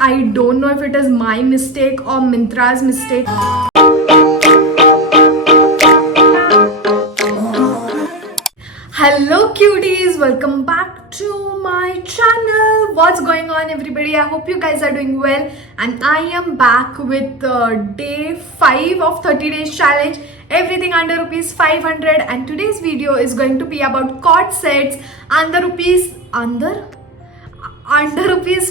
I don't know if it is my mistake or Myntra's mistake. Hello cuties, welcome back to my channel. What's going on everybody? I hope you guys are doing well, and I am back with day 5 of 30 days challenge, everything under rupees 500, and today's video is going to be about cord sets under rupees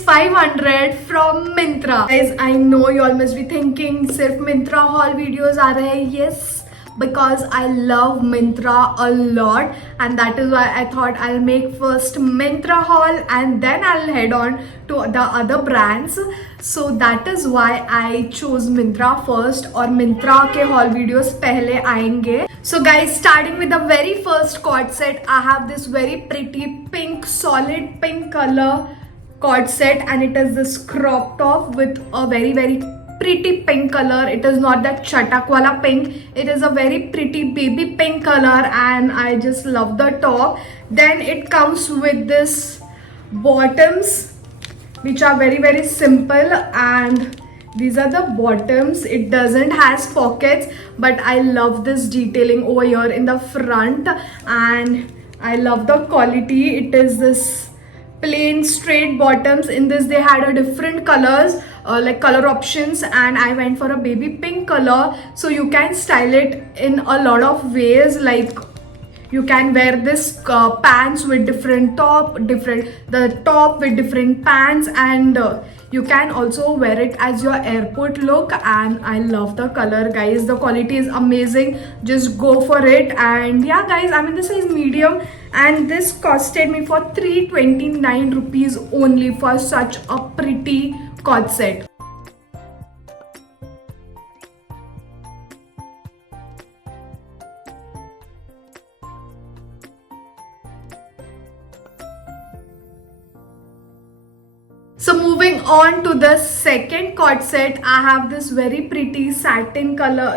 500 from Myntra. Guys, I know you all must be thinking सिर्फ Myntra haul videos आ रहे हैं. Yes, because I love Myntra a lot, and that is why I thought I'll make first Myntra haul and then I'll head on to the other brands. So that is why I chose Myntra first, और Myntra के haul videos पहले आएंगे. So guys, starting with the very first cord set, I have this very pretty pink, solid pink color cord set, and it is this crop top with a very pretty pink color. It is not that chatak wala pink, it is a very pretty baby pink color, and I just love the top. Then it comes with this bottoms which are very simple, and these are the bottoms. It doesn't has pockets, but I love this detailing over here in the front, and I love the quality. It is this plain straight bottoms. In this they had a different colors, like color options, and I went for a baby pink color. So you can style it in a lot of ways, like you can wear this pants with different top, the top with different pants, and you can also wear it as your airport look. And I love the color, guys. The quality is amazing, just go for it. And yeah guys, I'm in the size medium, and this costed me for 329 rupees only for such a pretty cord set. So moving on to the second cord set, I have this very pretty satin material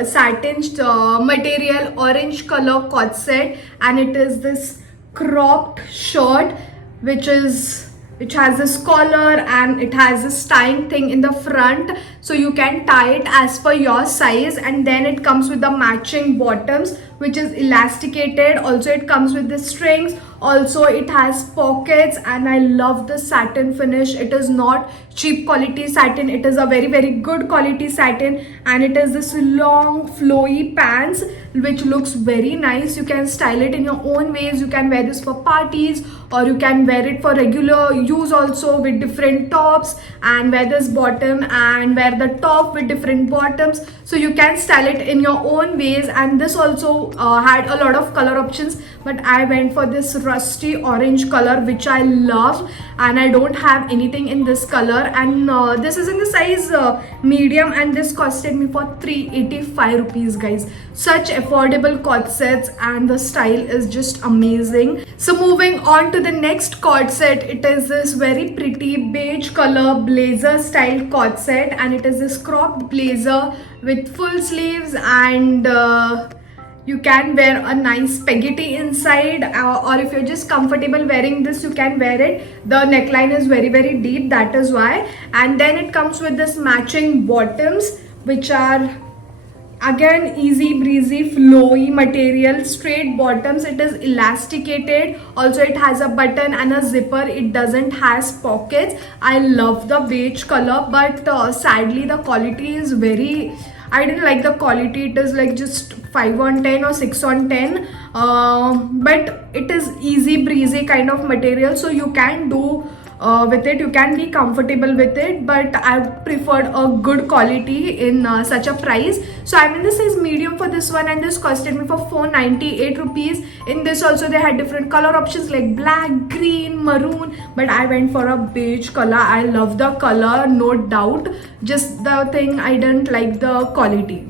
orange color cord set, and it is this cropped shirt which has this collar, and it has this tying thing in the front, so you can tie it as per your size. And then it comes with the matching bottoms which is elasticated. Also it comes with the strings. Also it has pockets, and I love the satin finish. It is not cheap quality satin, it is a very good quality satin, and it is this long flowy pants which looks very nice. You can style it in your own ways. You can wear this for parties, or you can wear it for regular use also with different tops, and wear this bottom and wear the top with different bottoms. So you can style it in your own ways. And this also had a lot of color options, but I went for this rusty orange color which I love, and I don't have anything in this color. And this is in the size medium, and this costed me for 385 rupees, guys. Such affordable cord sets, and the style is just amazing. So moving on to the next cord set, it is this very pretty beige color blazer style cord set, and it is this cropped blazer with full sleeves, and you can wear a nice spaghetti inside, or if you're just comfortable wearing this, you can wear it. The neckline is very deep, that is why. And then it comes with this matching bottoms which are again easy breezy flowy material, straight bottoms. It is elasticated. Also it has a button and a zipper. It doesn't has pockets. I love the beige color, but sadly the quality is I didn't like the quality. It is like just 5 on 10 or 6 on 10, but it is easy breezy kind of material, so you can do with it. You can be comfortable with it, but I preferred a good quality in such a price. So I'm in the size medium for this one, and this costed me for 498 rupees. In this also they had different color options like black, green, maroon, but I went for a beige color. I love the color, no doubt, just the thing I didn't like the quality.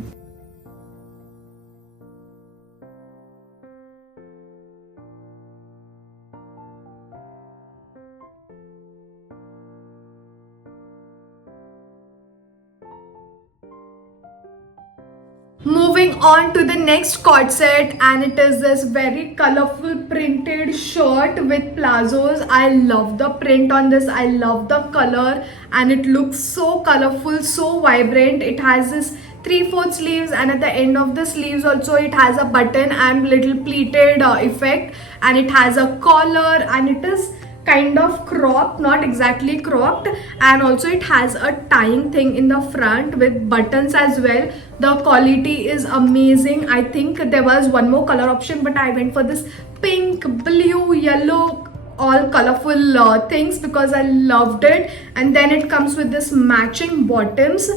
Moving on to the next cord set, and it is this very colorful printed shirt with plazos. I love the print on this, I love the color, and it looks so colorful, so vibrant. It has this 3/4 sleeves, and at the end of the sleeves also it has a button and little pleated effect, and it has a collar, and it is kind of cropped, not exactly cropped, and also it has a tying thing in the front with buttons as well. The quality is amazing. I think there was one more color option, but I went for this pink, blue, yellow, all colorful things because I loved it. And then it comes with this matching bottoms,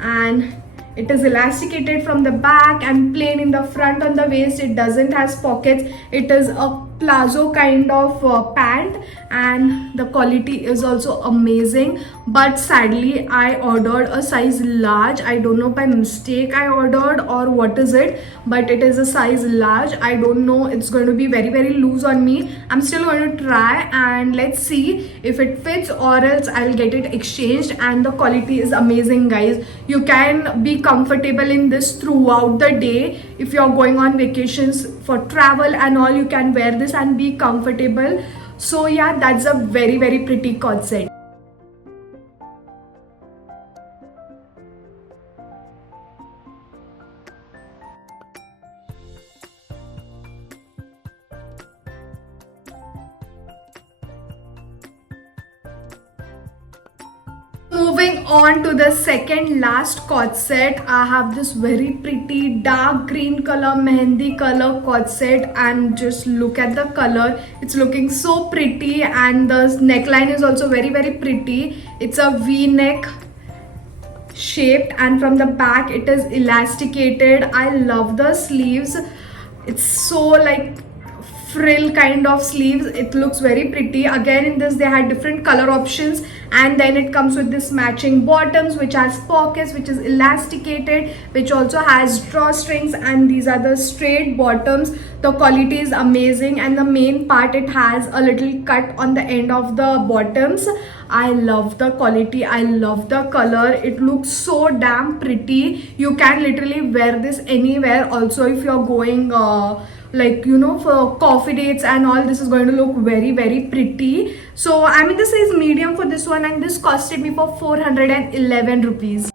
and it is elasticated from the back and plain in the front on the waist. It doesn't has pockets. It is a plazo kind of pant, and the quality is also amazing. But sadly I ordered a size large. I don't know, by mistake I ordered or what is it, but it is a size large. I don't know, it's going to be very loose on me. I'm still going to try, and let's see if it fits, or else I'll get it exchanged. And the quality is amazing, guys. You can be comfortable in this throughout the day. If you're going on vacations for travel and all, you can wear this and be comfortable. So yeah, that's a very pretty cord set. Moving on to the second last cord set, I have this very pretty dark green color, mehendi color cord set, and just look at the color. It's looking so pretty, and the neckline is also very pretty. It's a V-neck shaped, and from the back it is elasticated. I love the sleeves. It's so like frill kind of sleeves. It looks very pretty. Again, in this they had different color options, and then it comes with this matching bottoms which has pockets, which is elasticated, which also has drawstrings, and these are the straight bottoms. The quality is amazing, and the main part, it has a little cut on the end of the bottoms. I love the quality, I love the color. It looks so damn pretty. You can literally wear this anywhere. Also, if you're going like, you know, for coffee dates and all, this is going to look very pretty. So I'm in the size medium for this one, and this costed me for 411 rupees.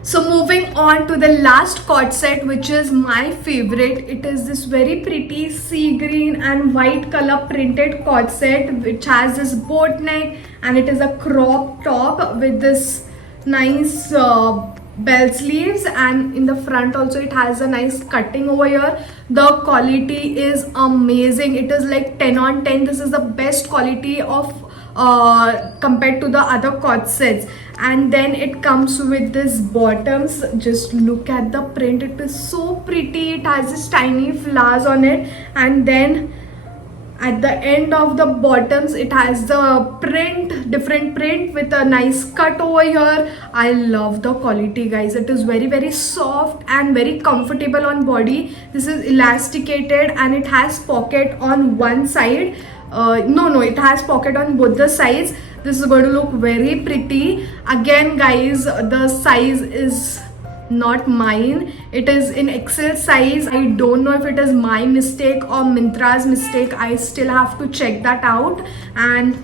So moving on to the last cord set, which is my favorite. It is this very pretty sea green and white color printed cord set, which has this boat neck, and it is a crop top with this nice bell sleeves, and in the front also it has a nice cutting over here. The quality is amazing. It is like 10 on 10. This is the best quality of compared to the other cord sets. And then it comes with this bottoms. Just look at the print, it is so pretty. It has this tiny flowers on it, and then at the end of the bottoms it has the print, different print with a nice cut over here. I love the quality, guys. It is very soft and very comfortable on body. This is elasticated, and it has pocket on one side. No, it has pocket on both the sides. This is going to look very pretty. Again, guys, the size is not mine. It is in XL size. I don't know if it is my mistake or Myntra's mistake. I still have to check that out. And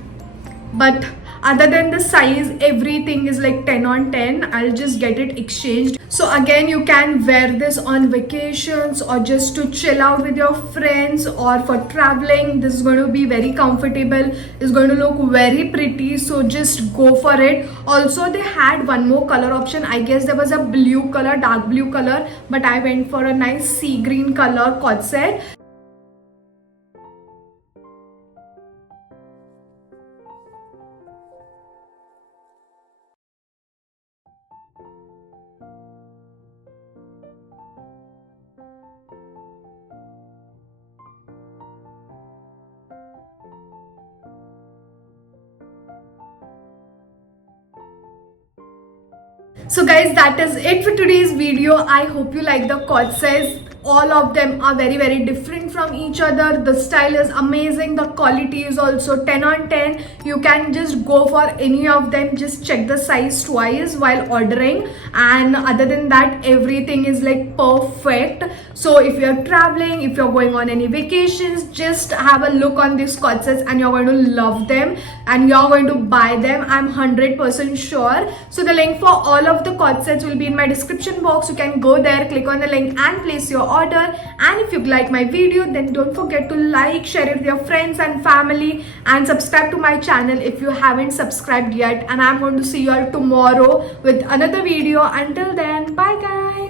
but other than the size, everything is like 10 on 10. I'll just get it exchanged. So again, you can wear this on vacations or just to chill out with your friends or for traveling. This is going to be very comfortable. It's going to look very pretty, so just go for it. Also, they had one more color option. I guess there was a blue color, dark blue color, but I went for a nice sea green color cord set. So guys, that is it for today's video. I hope you like the corsets. All of them are very different from each other. The style is amazing. The quality is also 10 on 10. You can just go for any of them. Just check the size twice while ordering. And other than that, everything is like perfect. So if you're traveling, if you're going on any vacations, just have a look on these corsets and you're going to love them and you're going to buy them. I'm 100% sure. So the link for all of the corsets will be in my description box. You can go there, click on the link and place your order. And if you like my video, then don't forget to like, share it with your friends and family, and subscribe to my channel if you haven't subscribed yet. And I'm going to see you all tomorrow with another video. Until then, bye guys.